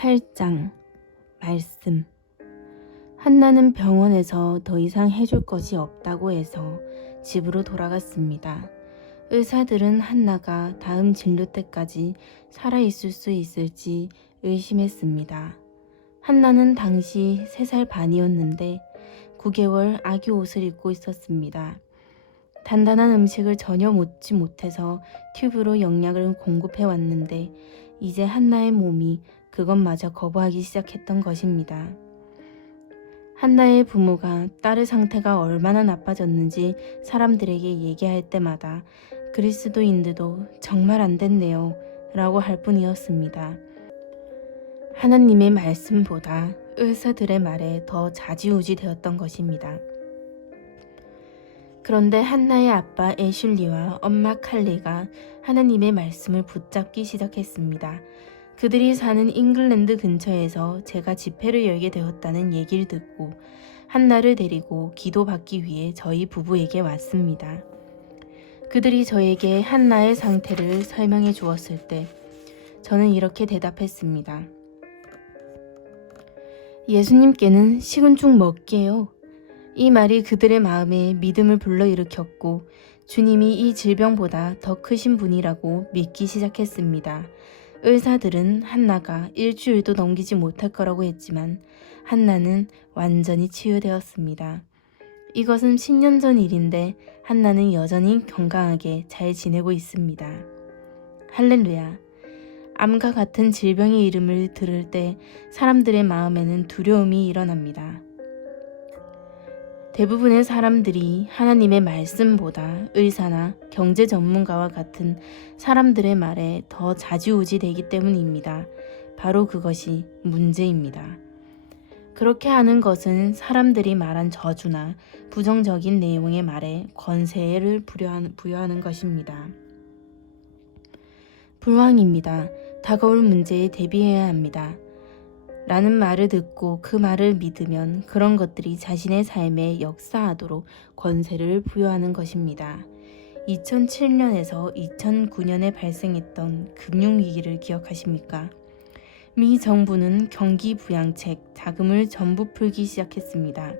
8장 말씀. 한나는 병원에서 더 이상 해줄 것이 없다고 해서 집으로 돌아갔습니다. 의사들은 한나가 다음 진료 때까지 살아있을 수 있을지 의심했습니다. 한나는 당시 3살 반이었는데 9개월 아기 옷을 입고 있었습니다. 단단한 음식을 전혀 먹지 못해서 튜브로 영양을 공급해 왔는데 이제 한나의 몸이 그것마저 거부하기 시작했던 것입니다. 한나의 부모가 딸의 상태가 얼마나 나빠졌는지 사람들에게 얘기할 때마다 그리스도인들도 정말 안 됐네요 라고 할 뿐이었습니다. 하나님의 말씀보다 의사들의 말에 더 좌지우지 되었던 것입니다. 그런데 한나의 아빠 애슐리와 엄마 칼리가 하나님의 말씀을 붙잡기 시작했습니다. 그들이 사는 잉글랜드 근처에서 제가 집회를 열게 되었다는 얘기를 듣고 한나를 데리고 기도받기 위해 저희 부부에게 왔습니다. 그들이 저에게 한나의 상태를 설명해 주었을 때 저는 이렇게 대답했습니다. 예수님께는 식은 죽 먹게요. 이 말이 그들의 마음에 믿음을 불러일으켰고 주님이 이 질병보다 더 크신 분이라고 믿기 시작했습니다. 의사들은 한나가 일주일도 넘기지 못할 거라고 했지만 한나는 완전히 치유되었습니다. 이것은 10년 전 일인데 한나는 여전히 건강하게 잘 지내고 있습니다. 할렐루야. 암과 같은 질병의 이름을 들을 때 사람들의 마음에는 두려움이 일어납니다. 대부분의 사람들이 하나님의 말씀보다 의사나 경제 전문가와 같은 사람들의 말에 더 좌지우지 되기 때문입니다. 바로 그것이 문제입니다. 그렇게 하는 것은 사람들이 말한 저주나 부정적인 내용의 말에 권세를 부여하는 것입니다. 불황입니다. 다가올 문제에 대비해야 합니다. 라는 말을 듣고 그 말을 믿으면 그런 것들이 자신의 삶에 역사하도록 권세를 부여하는 것입니다. 2007년에서 2009년에 발생했던 금융위기를 기억하십니까? 미 정부는 경기 부양책 자금을 전부 풀기 시작했습니다.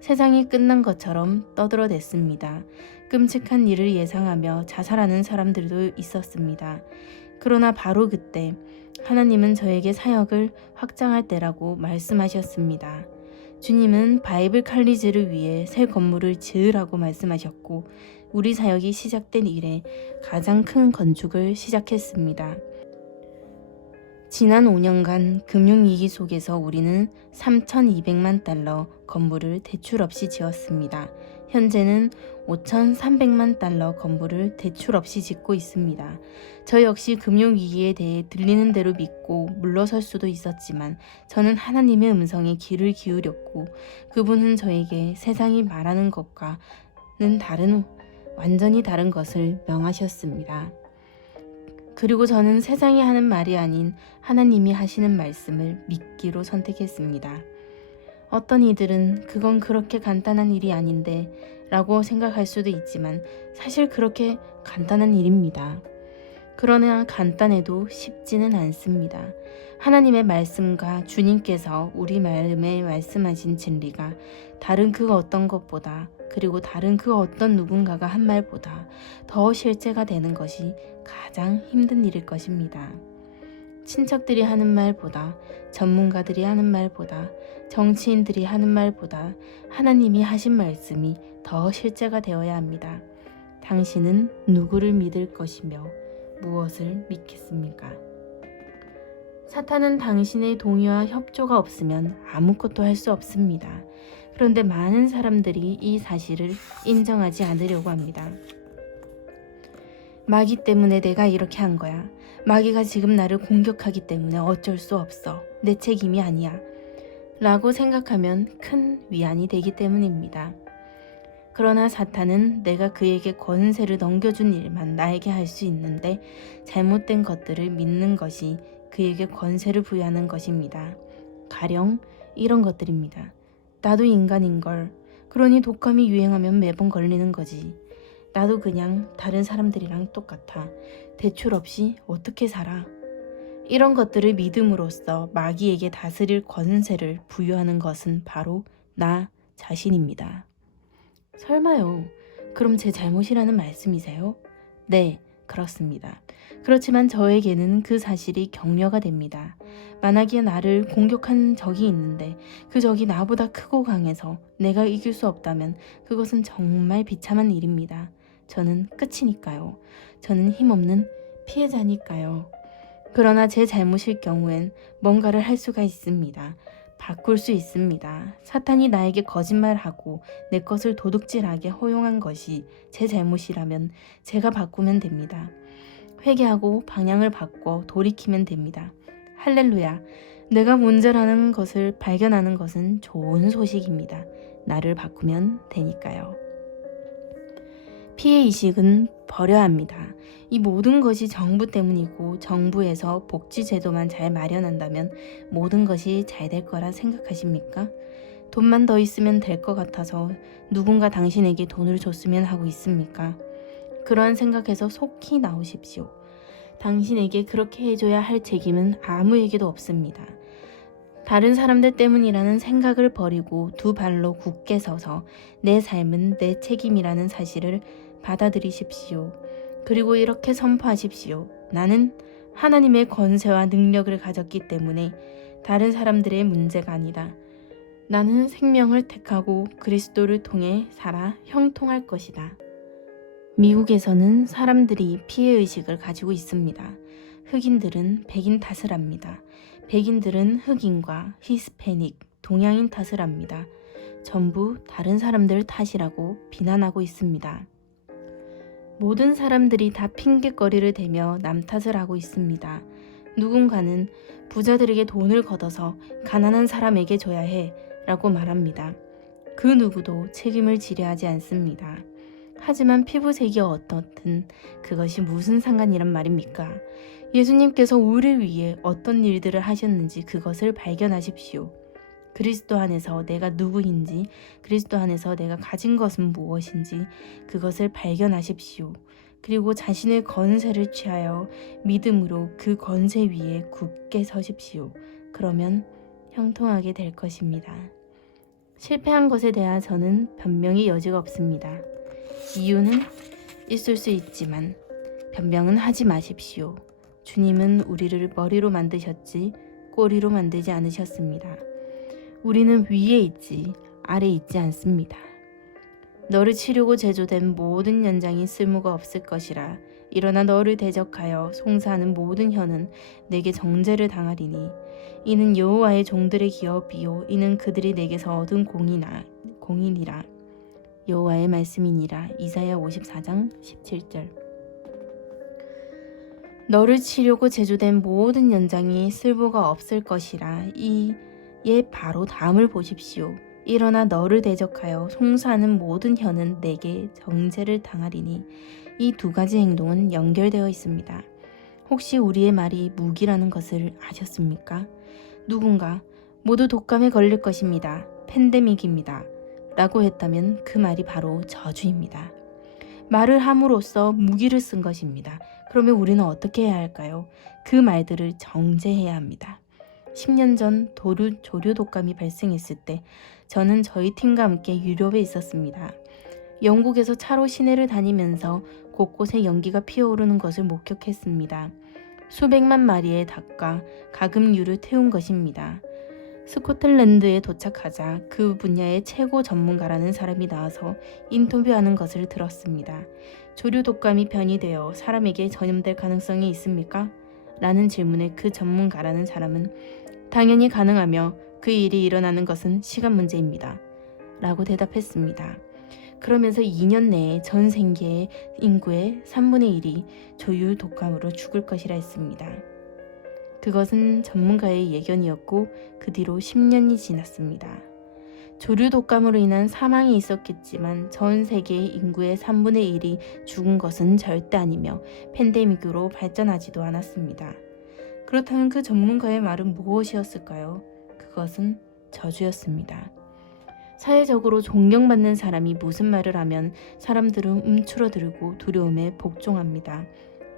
세상이 끝난 것처럼 떠들어댔습니다. 끔찍한 일을 예상하며 자살하는 사람들도 있었습니다. 그러나 바로 그때 하나님은 저에게 사역을 확장할 때라고 말씀하셨습니다. 주님은 바이블 칼리지를 위해 새 건물을 지으라고 말씀하셨고 우리 사역이 시작된 이래 가장 큰 건축을 시작했습니다. 지난 5년간 금융위기 속에서 우리는 3,200만 달러 건물을 대출 없이 지었습니다. 현재는 5,300만 달러 건물을 대출 없이 짓고 있습니다. 저 역시 금융위기에 대해 들리는 대로 믿고 물러설 수도 있었지만 저는 하나님의 음성에 귀를 기울였고 그분은 저에게 세상이 말하는 것과는 완전히 다른 것을 명하셨습니다. 그리고 저는 세상이 하는 말이 아닌 하나님이 하시는 말씀을 믿기로 선택했습니다. 어떤 이들은 그건 그렇게 간단한 일이 아닌데 라고 생각할 수도 있지만 사실 그렇게 간단한 일입니다. 그러나 간단해도 쉽지는 않습니다. 하나님의 말씀과 주님께서 우리 마음에 말씀하신 진리가 다른 그 어떤 것보다 그리고 다른 그 어떤 누군가가 한 말보다 더 실제가 되는 것이 가장 힘든 일일 것입니다. 친척들이 하는 말보다 전문가들이 하는 말보다 정치인들이 하는 말보다 하나님이 하신 말씀이 더 실제가 되어야 합니다. 당신은 누구를 믿을 것이며 무엇을 믿겠습니까? 사탄은 당신의 동의와 협조가 없으면 아무것도 할 수 없습니다. 그런데 많은 사람들이 이 사실을 인정하지 않으려고 합니다. 마귀 때문에 내가 이렇게 한 거야. 마귀가 지금 나를 공격하기 때문에 어쩔 수 없어. 내 책임이 아니야. 라고 생각하면 큰 위안이 되기 때문입니다. 그러나 사탄은 내가 그에게 권세를 넘겨준 일만 나에게 할 수 있는데 잘못된 것들을 믿는 것이 그에게 권세를 부여하는 것입니다. 가령 이런 것들입니다. 나도 인간인걸. 그러니 독감이 유행하면 매번 걸리는 거지. 나도 그냥 다른 사람들이랑 똑같아. 대출 없이 어떻게 살아? 이런 것들을 믿음으로써 마귀에게 다스릴 권세를 부여하는 것은 바로 나 자신입니다. 설마요? 그럼 제 잘못이라는 말씀이세요? 네, 그렇습니다. 그렇지만 저에게는 그 사실이 격려가 됩니다. 만약에 나를 공격한 적이 있는데 그 적이 나보다 크고 강해서 내가 이길 수 없다면 그것은 정말 비참한 일입니다. 저는 끝이니까요. 저는 힘없는 피해자니까요. 그러나 제 잘못일 경우엔 뭔가를 할 수가 있습니다. 바꿀 수 있습니다. 사탄이 나에게 거짓말하고 내 것을 도둑질하게 허용한 것이 제 잘못이라면 제가 바꾸면 됩니다. 회개하고 방향을 바꿔 돌이키면 됩니다. 할렐루야! 내가 문제라는 것을 발견하는 것은 좋은 소식입니다. 나를 바꾸면 되니까요. 피해의식은 버려야 합니다. 이 모든 것이 정부 때문이고 정부에서 복지제도만 잘 마련한다면 모든 것이 잘 될 거라 생각하십니까? 돈만 더 있으면 될 것 같아서 누군가 당신에게 돈을 줬으면 하고 있습니까? 그러한 생각에서 속히 나오십시오. 당신에게 그렇게 해줘야 할 책임은 아무에게도 없습니다. 다른 사람들 때문이라는 생각을 버리고 두 발로 굳게 서서 내 삶은 내 책임이라는 사실을 받아들이십시오. 그리고 이렇게 선포하십시오. 나는 하나님의 권세와 능력을 가졌기 때문에 다른 사람들의 문제가 아니다. 나는 생명을 택하고 그리스도를 통해 살아 형통할 것이다. 미국에서는 사람들이 피해의식을 가지고 있습니다. 흑인들은 백인 탓을 합니다. 백인들은 흑인과 히스패닉, 동양인 탓을 합니다. 전부 다른 사람들 탓이라고 비난하고 있습니다. 모든 사람들이 다 핑계거리를 대며 남 탓을 하고 있습니다. 누군가는 부자들에게 돈을 걷어서 가난한 사람에게 줘야 해 라고 말합니다. 그 누구도 책임을 지려 하지 않습니다. 하지만 피부색이 어떻든 그것이 무슨 상관이란 말입니까? 예수님께서 우리를 위해 어떤 일들을 하셨는지 그것을 발견하십시오. 그리스도 안에서 내가 누구인지, 그리스도 안에서 내가 가진 것은 무엇인지 그것을 발견하십시오. 그리고 자신의 권세를 취하여 믿음으로 그 권세 위에 굳게 서십시오. 그러면 형통하게 될 것입니다. 실패한 것에 대한 저는 변명의 여지가 없습니다. 이유는 있을 수 있지만 변명은 하지 마십시오. 주님은 우리를 머리로 만드셨지 꼬리로 만들지 않으셨습니다. 우리는 위에 있지 아래에 있지 않습니다. 너를 치려고 제조된 모든 연장이 쓸모가 없을 것이라. 일어나 너를 대적하여 송사하는 모든 혀는 내게 정죄를 당하리니 이는 여호와의 종들의 기업이요 이는 그들이 내게서 얻은 공이니라. 여호와의 말씀이니라. 이사야 54장 17절. 너를 치려고 제조된 모든 연장이 쓸모가 없을 것이라. 이에 바로 다음을 보십시오. 일어나 너를 대적하여 송사하는 모든 혀는 내게 정죄를 당하리니 이 두 가지 행동은 연결되어 있습니다. 혹시 우리의 말이 무기라는 것을 아셨습니까? 누군가 모두 독감에 걸릴 것입니다. 팬데믹입니다. 라고 했다면 그 말이 바로 저주입니다. 말을 함으로써 무기를 쓴 것입니다. 그러면 우리는 어떻게 해야 할까요? 그 말들을 정제해야 합니다. 10년 전 조류 독감이 발생했을 때 저는 저희 팀과 함께 유럽에 있었습니다. 영국에서 차로 시내를 다니면서 곳곳에 연기가 피어오르는 것을 목격했습니다. 수백만 마리의 닭과 가금류를 태운 것입니다. 스코틀랜드에 도착하자 그 분야의 최고 전문가라는 사람이 나와서 인터뷰하는 것을 들었습니다. 조류 독감이 변이되어 사람에게 전염될 가능성이 있습니까? 라는 질문에 그 전문가라는 사람은 당연히 가능하며 그 일이 일어나는 것은 시간 문제입니다. 라고 대답했습니다. 그러면서 2년 내에 전 세계 인구의 3분의 1이 조류 독감으로 죽을 것이라 했습니다. 그것은 전문가의 예견이었고 그 뒤로 10년이 지났습니다. 조류 독감으로 인한 사망이 있었겠지만 전 세계 인구의 3분의 1이 죽은 것은 절대 아니며 팬데믹으로 발전하지도 않았습니다. 그렇다면 그 전문가의 말은 무엇이었을까요? 그것은 저주였습니다. 사회적으로 존경받는 사람이 무슨 말을 하면 사람들은 움츠러들고 두려움에 복종합니다.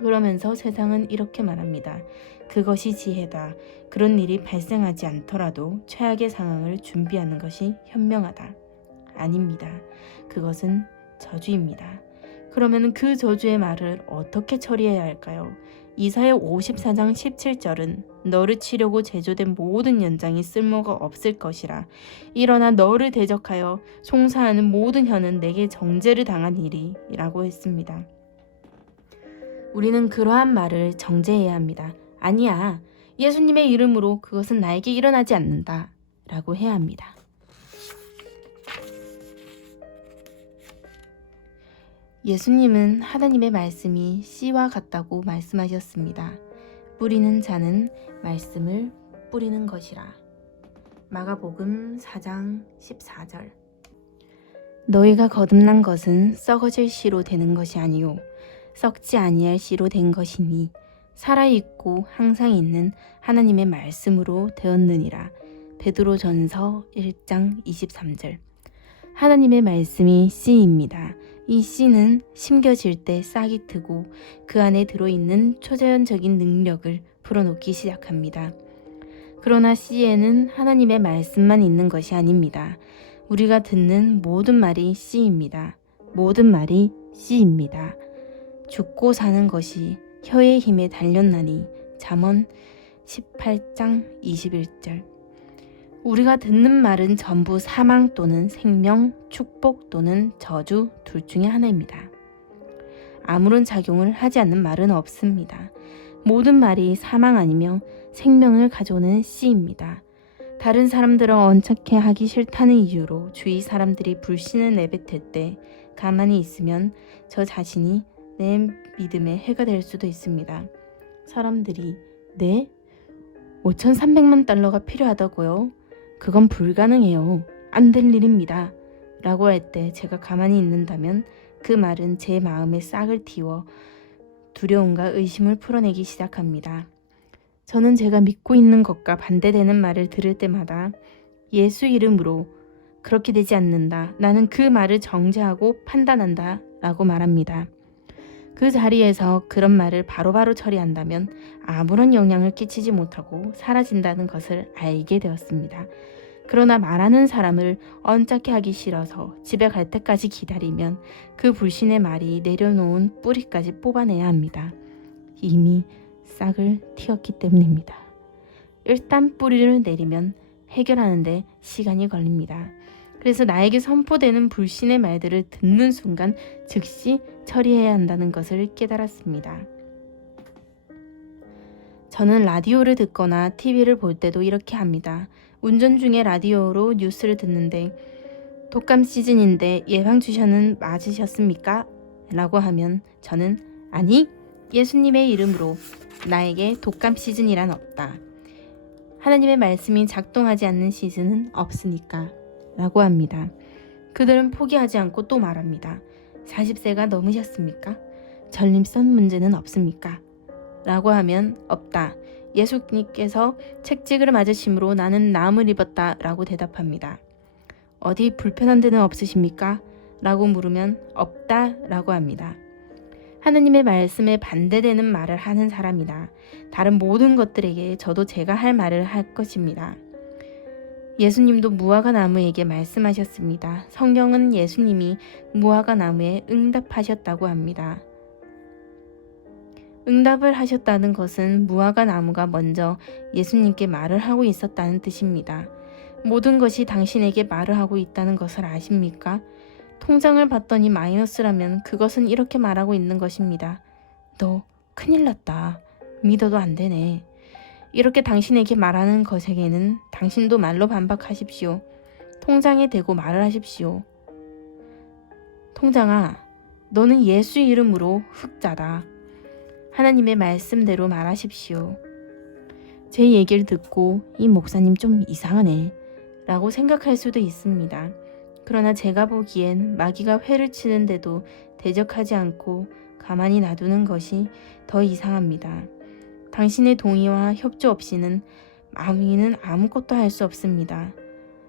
그러면서 세상은 이렇게 말합니다. 그것이 지혜다. 그런 일이 발생하지 않더라도 최악의 상황을 준비하는 것이 현명하다. 아닙니다. 그것은 저주입니다. 그러면 그 저주의 말을 어떻게 처리해야 할까요? 이사야 54장 17절은 너를 치려고 제조된 모든 연장이 쓸모가 없을 것이라. 일어나 너를 대적하여 송사하는 모든 혀는 내게 정죄를 당한 일이 라고 했습니다. 우리는 그러한 말을 정죄해야 합니다. 아니야, 예수님의 이름으로 그것은 나에게 일어나지 않는다 라고 해야 합니다. 예수님은 하나님의 말씀이 씨와 같다고 말씀하셨습니다. 뿌리는 자는 말씀을 뿌리는 것이라. 마가복음 4장 14절. 너희가 거듭난 것은 썩어질 씨로 되는 것이 아니요 썩지 아니할 씨로 된 것이니 살아있고 항상 있는 하나님의 말씀으로 되었느니라. 베드로전서 1장 23절. 하나님의 말씀이 씨입니다. 이 씨는 심겨질 때 싹이 트고 그 안에 들어있는 초자연적인 능력을 풀어놓기 시작합니다. 그러나 씨에는 하나님의 말씀만 있는 것이 아닙니다. 우리가 듣는 모든 말이 씨입니다. 모든 말이 씨입니다. 죽고 사는 것이 혀의 힘에 달렸나니 잠언 18장 21절. 우리가 듣는 말은 전부 사망 또는 생명, 축복 또는 저주 둘 중에 하나입니다. 아무런 작용을 하지 않는 말은 없습니다. 모든 말이 사망 아니며 생명을 가져오는 씨입니다. 다른 사람들을 언짢게 하기 싫다는 이유로 주위 사람들이 불신을 내뱉을 때 가만히 있으면 저 자신이 내 믿음에 해가 될 수도 있습니다. 사람들이 네? 5,300만 달러가 필요하다고요? 그건 불가능해요. 안 될 일입니다. 라고 할 때 제가 가만히 있는다면 그 말은 제 마음에 싹을 틔워 두려움과 의심을 풀어내기 시작합니다. 저는 제가 믿고 있는 것과 반대되는 말을 들을 때마다 예수 이름으로 그렇게 되지 않는다. 나는 그 말을 정죄하고 판단한다. 라고 말합니다. 그 자리에서 그런 말을 바로바로 처리한다면 아무런 영향을 끼치지 못하고 사라진다는 것을 알게 되었습니다. 그러나 말하는 사람을 언짢게 하기 싫어서 집에 갈 때까지 기다리면 그 불신의 말이 내려놓은 뿌리까지 뽑아내야 합니다. 이미 싹을 틔웠기 때문입니다. 일단 뿌리를 내리면 해결하는데 시간이 걸립니다. 그래서 나에게 선포되는 불신의 말들을 듣는 순간 즉시 처리해야 한다는 것을 깨달았습니다. 저는 라디오를 듣거나 TV를 볼 때도 이렇게 합니다. 운전 중에 라디오로 뉴스를 듣는데 독감 시즌인데 예방 주사는 맞으셨습니까? 라고 하면 저는 아니, 예수님의 이름으로 나에게 독감 시즌이란 없다. 하나님의 말씀이 작동하지 않는 시즌은 없으니까 라고 합니다. 그들은 포기하지 않고 또 말합니다. 40세가 넘으셨습니까? 전립선 문제는 없습니까? 라고 하면 없다. 예수님께서 책찍을 맞으심으로 나는 나음을 입었다 라고 대답합니다. 어디 불편한 데는 없으십니까? 라고 물으면 없다 라고 합니다. 하나님의 말씀에 반대되는 말을 하는 사람이다. 다른 모든 것들에게 저도 제가 할 말을 할 것입니다. 예수님도 무화과 나무에게 말씀하셨습니다. 성경은 예수님이 무화과 나무에 응답하셨다고 합니다. 응답을 하셨다는 것은 무화과 나무가 먼저 예수님께 말을 하고 있었다는 뜻입니다. 모든 것이 당신에게 말을 하고 있다는 것을 아십니까? 통장을 봤더니 마이너스라면 그것은 이렇게 말하고 있는 것입니다. 너 큰일 났다. 믿어도 안 되네. 이렇게 당신에게 말하는 것에게는 당신도 말로 반박하십시오. 통장에 대고 말을 하십시오. 통장아, 너는 예수 이름으로 흑자다. 하나님의 말씀대로 말하십시오. 제 얘기를 듣고 이 목사님 좀 이상하네 라고 생각할 수도 있습니다. 그러나 제가 보기엔 마귀가 회를 치는데도 대적하지 않고 가만히 놔두는 것이 더 이상합니다. 당신의 동의와 협조 없이는 마귀는 아무것도 할 수 없습니다.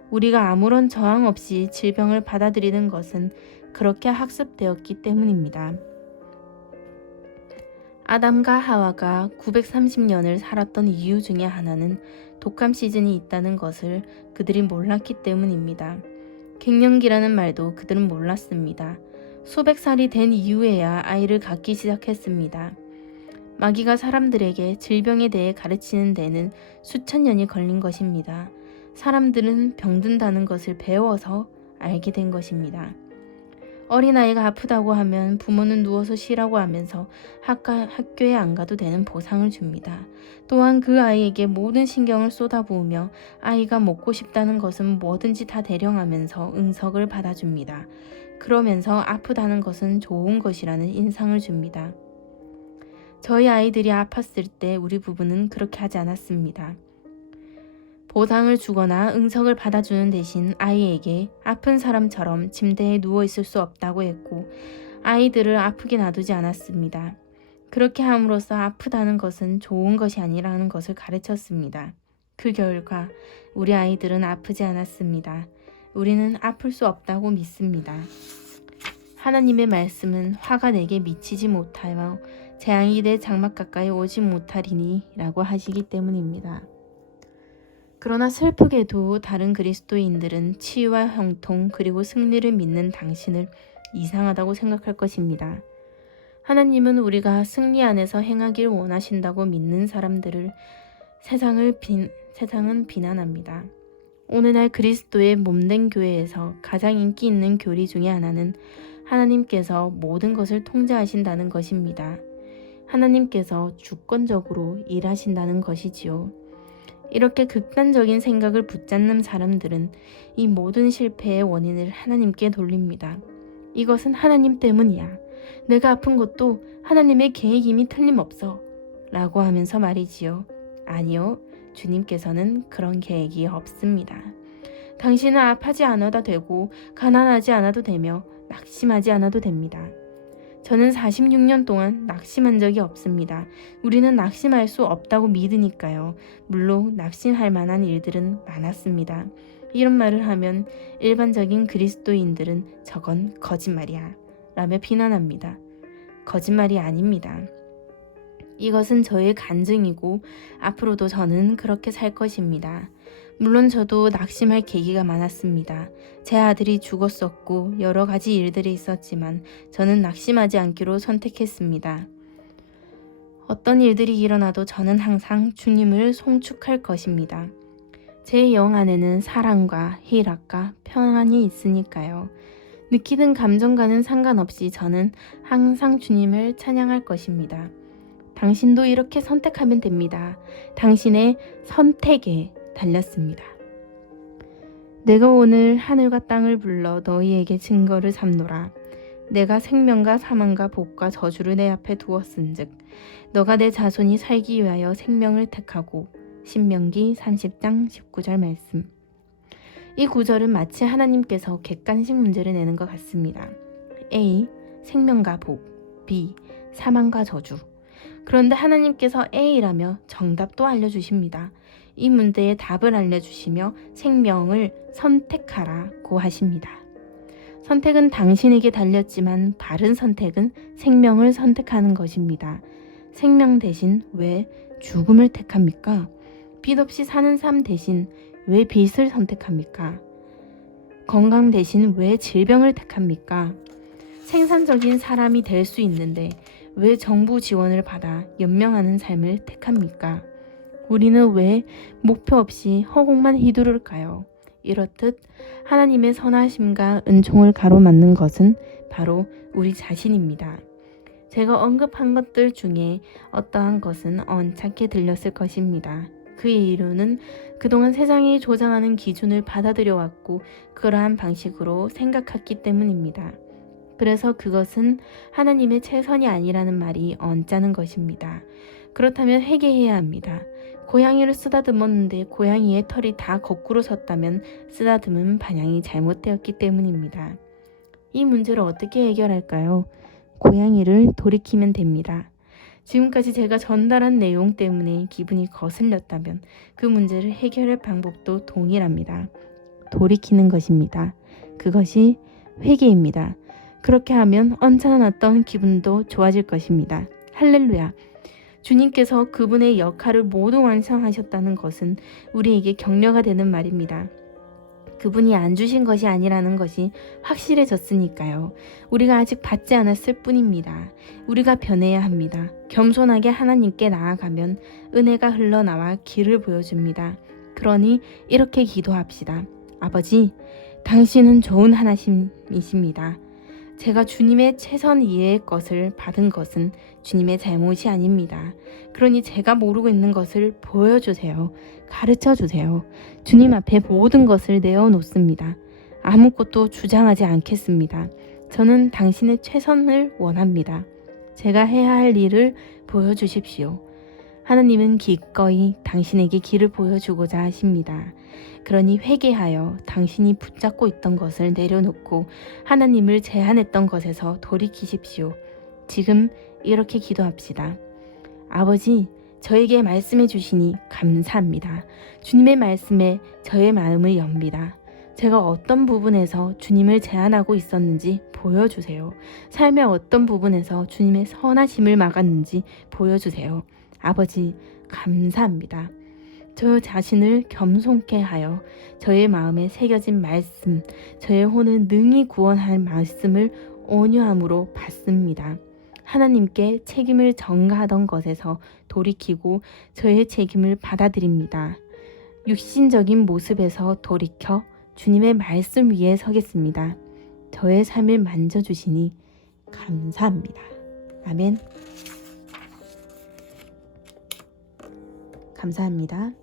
우리가 아무런 저항 없이 질병을 받아들이는 것은 그렇게 학습되었기 때문입니다. 아담과 하와가 930년을 살았던 이유 중에 하나는 독감 시즌이 있다는 것을 그들이 몰랐기 때문입니다. 갱년기라는 말도 그들은 몰랐습니다. 수백 살이 된 이후에야 아이를 갖기 시작했습니다. 마귀가 사람들에게 질병에 대해 가르치는 데는 수천 년이 걸린 것입니다. 사람들은 병든다는 것을 배워서 알게 된 것입니다. 어린아이가 아프다고 하면 부모는 누워서 쉬라고 하면서 학교에 안 가도 되는 보상을 줍니다. 또한 그 아이에게 모든 신경을 쏟아부으며 아이가 먹고 싶다는 것은 뭐든지 다 대령하면서 응석을 받아줍니다. 그러면서 아프다는 것은 좋은 것이라는 인상을 줍니다. 저희 아이들이 아팠을 때 우리 부부는 그렇게 하지 않았습니다. 보상을 주거나 응석을 받아주는 대신 아이에게 아픈 사람처럼 침대에 누워있을 수 없다고 했고 아이들을 아프게 놔두지 않았습니다. 그렇게 함으로써 아프다는 것은 좋은 것이 아니라는 것을 가르쳤습니다. 그 결과 우리 아이들은 아프지 않았습니다. 우리는 아플 수 없다고 믿습니다. 하나님의 말씀은 화가 내게 미치지 못하여 재앙이 내 장막 가까이 오지 못하리니 라고 하시기 때문입니다. 그러나 슬프게도 다른 그리스도인들은 치유와 형통 그리고 승리를 믿는 당신을 이상하다고 생각할 것입니다. 하나님은 우리가 승리 안에서 행하길 원하신다고 믿는 사람들을 세상은 비난합니다. 오늘날 그리스도의 몸된 교회에서 가장 인기 있는 교리 중에 하나는 하나님께서 모든 것을 통제하신다는 것입니다. 하나님께서 주권적으로 일하신다는 것이지요. 이렇게 극단적인 생각을 붙잡는 사람들은 이 모든 실패의 원인을 하나님께 돌립니다. 이것은 하나님 때문이야. 내가 아픈 것도 하나님의 계획임이 틀림없어. 라고 하면서 말이지요. 아니요. 주님께서는 그런 계획이 없습니다. 당신은 아파하지 않아도 되고 가난하지 않아도 되며 낙심하지 않아도 됩니다. 저는 46년 동안 낙심한 적이 없습니다. 우리는 낙심할 수 없다고 믿으니까요. 물론 낙심할 만한 일들은 많았습니다. 이런 말을 하면 일반적인 그리스도인들은 저건 거짓말이야 라며 비난합니다. 거짓말이 아닙니다. 이것은 저의 간증이고 앞으로도 저는 그렇게 살 것입니다. 물론 저도 낙심할 계기가 많았습니다. 제 아들이 죽었었고 여러 가지 일들이 있었지만 저는 낙심하지 않기로 선택했습니다. 어떤 일들이 일어나도 저는 항상 주님을 송축할 것입니다. 제 영 안에는 사랑과 희락과 평안이 있으니까요. 느끼는 감정과는 상관없이 저는 항상 주님을 찬양할 것입니다. 당신도 이렇게 선택하면 됩니다. 당신의 선택에 달렸습니다. 내가 오늘 하늘과 땅을 불러 너희에게 증거를 삼노라. 내가 생명과 사망과 복과 저주를 내 앞에 두었은즉 너가 내 자손이 살기 위하여 생명을 택하고. 신명기 30장 19절 말씀. 이 구절은 마치 하나님께서 객관식 문제를 내는 것 같습니다. A. 생명과 복. B. 사망과 저주. 그런데 하나님께서 A라며 정답도 알려주십니다. 이 문제의 답을 알려주시며 생명을 선택하라고 하십니다. 선택은 당신에게 달렸지만 바른 선택은 생명을 선택하는 것입니다. 생명 대신 왜 죽음을 택합니까? 빚 없이 사는 삶 대신 왜 빚을 선택합니까? 건강 대신 왜 질병을 택합니까? 생산적인 사람이 될 수 있는데 왜 정부 지원을 받아 연명하는 삶을 택합니까? 우리는 왜 목표 없이 허공만 휘두를까요? 이렇듯 하나님의 선하심과 은총을 가로막는 것은 바로 우리 자신입니다. 제가 언급한 것들 중에 어떠한 것은 언짢게 들렸을 것입니다. 그의 이유는 그동안 세상이 조장하는 기준을 받아들여 왔고 그러한 방식으로 생각했기 때문입니다. 그래서 그것은 하나님의 최선이 아니라는 말이 언짢은 것입니다. 그렇다면 회개해야 합니다. 고양이를 쓰다듬었는데 고양이의 털이 다 거꾸로 섰다면 쓰다듬은 방향이 잘못되었기 때문입니다. 이 문제를 어떻게 해결할까요? 고양이를 돌이키면 됩니다. 지금까지 제가 전달한 내용 때문에 기분이 거슬렸다면 그 문제를 해결할 방법도 동일합니다. 돌이키는 것입니다. 그것이 회개입니다. 그렇게 하면 언짢았던 기분도 좋아질 것입니다. 할렐루야. 주님께서 그분의 역할을 모두 완성하셨다는 것은 우리에게 격려가 되는 말입니다. 그분이 안 주신 것이 아니라는 것이 확실해졌으니까요. 우리가 아직 받지 않았을 뿐입니다. 우리가 변해야 합니다. 겸손하게 하나님께 나아가면 은혜가 흘러나와 길을 보여줍니다. 그러니 이렇게 기도합시다. 아버지, 당신은 좋은 하나님이십니다. 제가 주님의 최선 이해의 것을 받은 것은 주님의 잘못이 아닙니다. 그러니 제가 모르고 있는 것을 보여주세요. 가르쳐 주세요. 주님 앞에 모든 것을 내어놓습니다. 아무것도 주장하지 않겠습니다. 저는 당신의 최선을 원합니다. 제가 해야 할 일을 보여주십시오. 하나님은 기꺼이 당신에게 길을 보여주고자 하십니다. 그러니 회개하여 당신이 붙잡고 있던 것을 내려놓고 하나님을 제한했던 것에서 돌이키십시오. 지금 이렇게 기도합시다. 아버지, 저에게 말씀해 주시니 감사합니다. 주님의 말씀에 저의 마음을 엽니다. 제가 어떤 부분에서 주님을 제한하고 있었는지 보여주세요. 삶의 어떤 부분에서 주님의 선하심을 막았는지 보여주세요. 아버지, 감사합니다. 저 자신을 겸손케 하여 저의 마음에 새겨진 말씀, 저의 혼을 능히 구원할 말씀을 온유함으로 받습니다. 하나님께 책임을 전가하던 것에서 돌이키고 저의 책임을 받아들입니다. 육신적인 모습에서 돌이켜 주님의 말씀 위에 서겠습니다. 저의 삶을 만져주시니 감사합니다. 아멘. 감사합니다.